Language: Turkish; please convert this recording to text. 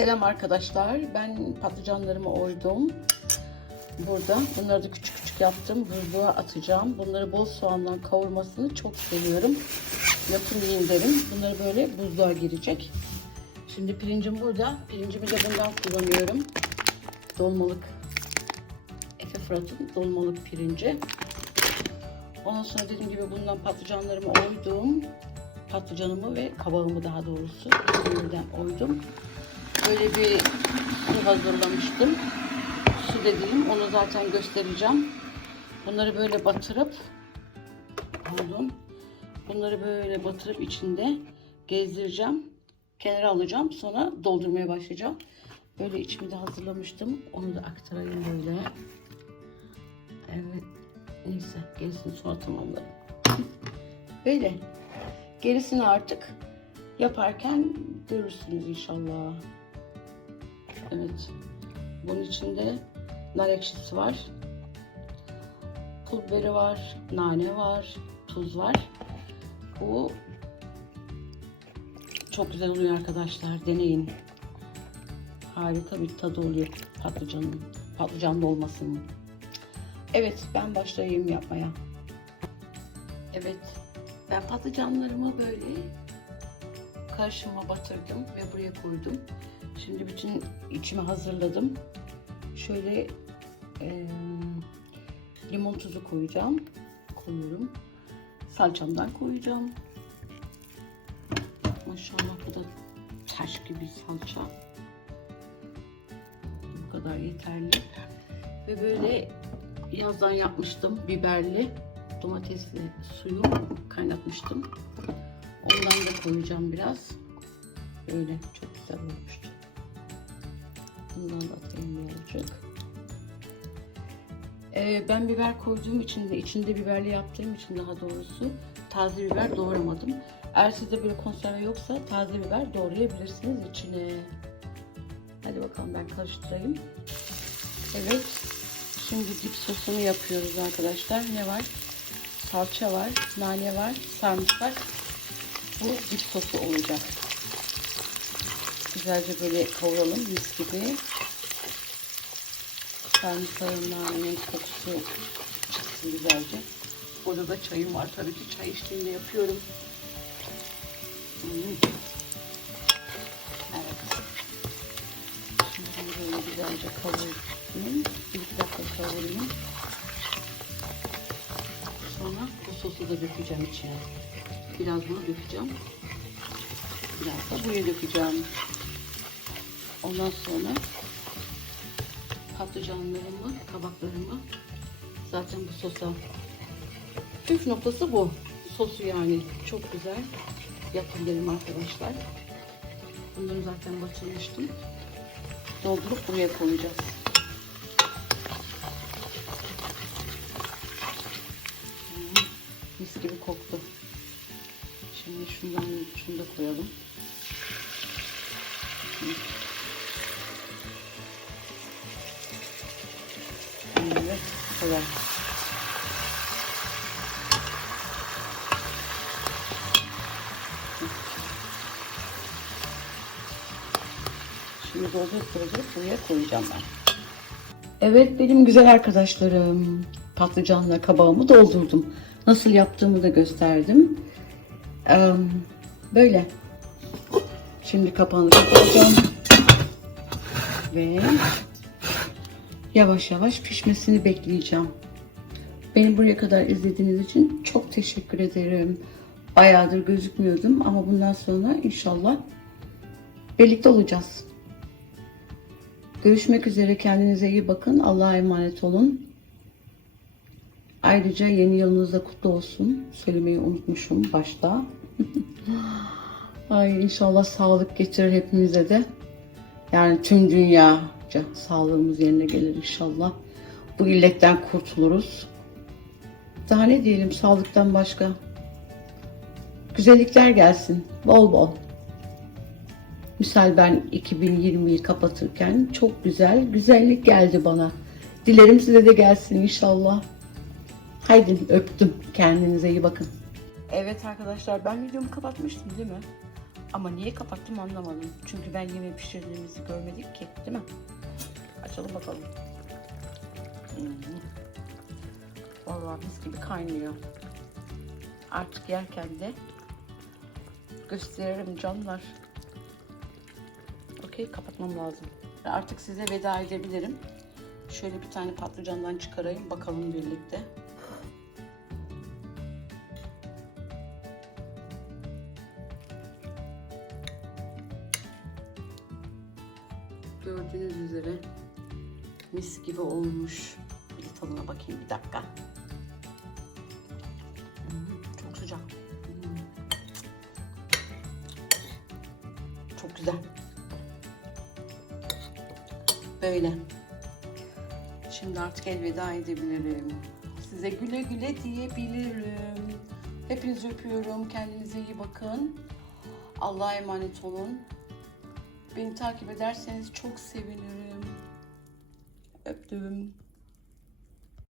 Selam arkadaşlar. Ben patlıcanlarımı oydum. Burada. Bunları da küçük küçük yaptım. Buzluğa atacağım. Bunları bol soğandan kavurmasını çok seviyorum. Yapın yiyin derim. Bunları böyle buzluğa girecek. Şimdi pirincim burada. Pirincimi de bundan kullanıyorum. Dolmalık. Efe Fırat'ın dolmalık pirinci. Ondan sonra dediğim gibi bundan patlıcanlarımı oydum. Patlıcanımı ve kabağımı daha doğrusu birden oydum. Böyle bir su hazırlamıştım. Su dediğim onu zaten göstereceğim. Bunları böyle batırıp pardon. Bunları böyle batırıp içinde gezdireceğim. Kenara alacağım. Sonra doldurmaya başlayacağım. Böyle içimi de hazırlamıştım. Onu da aktarayım böyle. Evet. Neyse gerisini sonra tamamlarım. Böyle. Gerisini artık yaparken görürsünüz inşallah. Evet. Bunun içinde nar ekşisi var. Pul biberi var. Nane var. Tuz var. Bu çok güzel oluyor arkadaşlar. Deneyin. Harika bir tadı oluyor patlıcanın. Patlıcan dolmasının. Evet ben başlayayım yapmaya. Evet ben patlıcanlarımı böyle karışıma batırdım ve buraya koydum. Şimdi bütün içimi hazırladım. Şöyle e, limon tuzu koyacağım. Koyuyorum. Salçamdan koyacağım. Maşallah bu da taş gibi salça. Bu kadar yeterli. Ve böyle yazdan yapmıştım biberli domatesli suyu kaynatmıştım. Ondan da koyacağım biraz. Böyle çok güzel olmuştu. Bundan da atayım birazcık. Ee, ben biber koyduğum için de içinde biberli yaptığım için daha doğrusu taze biber doğramadım. Eğer sizde böyle konserve yoksa taze biber doğrayabilirsiniz içine. Hadi bakalım ben karıştırayım. Evet. Şimdi dip sosunu yapıyoruz arkadaşlar. Ne var? Salça var, nane var, sarımsak. Bu dip sosu olacak. Güzelce böyle kavuralım mis gibi. Sarımsağın nanenin kokusu çıksın güzelce. Burada da çayım var tabii ki çay içtiğimde yapıyorum. Hmm. Evet. Şimdi bunu böyle güzelce kavurayım. Bir dakika kavurayım. Sonra bu sosu da dökeceğim içine. Biraz bunu dökeceğim. Biraz da buraya dökeceğim. Ondan sonra patlıcanlarımı, kabaklarımı zaten bu sosa püf noktası bu. Sosu yani çok güzel. Yapın derim arkadaşlar. Bunları zaten batırmıştım. Doldurup buraya koyacağız. Hmm, Mis gibi koktu. Şimdi şundan şunu da koyalım. Evet, kolay. Şimdi doldurup doldurup buraya koyacağım ben. Evet benim güzel arkadaşlarım. Patlıcanla kabağımı doldurdum. Nasıl yaptığımı da gösterdim. Ee, böyle. Şimdi kapağını kapatacağım. Ve yavaş yavaş pişmesini bekleyeceğim. Beni buraya kadar izlediğiniz için çok teşekkür ederim. Bayağıdır gözükmüyordum ama bundan sonra inşallah birlikte olacağız. Görüşmek üzere. Kendinize iyi bakın. Allah'a emanet olun. Ayrıca yeni yılınız da kutlu olsun. Söylemeyi unutmuşum başta. Ay inşallah sağlık getirir hepimize de. Yani tüm dünyaca sağlığımız yerine gelir inşallah. Bu illetten kurtuluruz. Daha ne diyelim sağlıktan başka? Güzellikler gelsin. Bol bol. Misal ben 2020'yi kapatırken çok güzel güzellik geldi bana. Dilerim size de gelsin inşallah. Haydi öptüm. Kendinize iyi bakın. Evet arkadaşlar ben videomu kapatmıştım değil mi? Ama niye kapattım anlamadım. Çünkü ben yemeği pişirdiğimizi görmedik ki. Değil mi? Açalım bakalım. Hmm. Vallahi mis gibi kaynıyor. Artık yerken de gösteririm canlar. Okey kapatmam lazım. Artık size veda edebilirim. Şöyle bir tane patlıcandan çıkarayım bakalım birlikte. Gördüğünüz üzere mis gibi olmuş. Bir tadına bakayım bir dakika. Hmm, çok sıcak. Hmm. Çok güzel. Böyle. Şimdi artık elveda edebilirim. Size güle güle diyebilirim. Hepinizi öpüyorum. Kendinize iyi bakın. Allah'a emanet olun. Beni takip ederseniz çok sevinirim. Öptüm.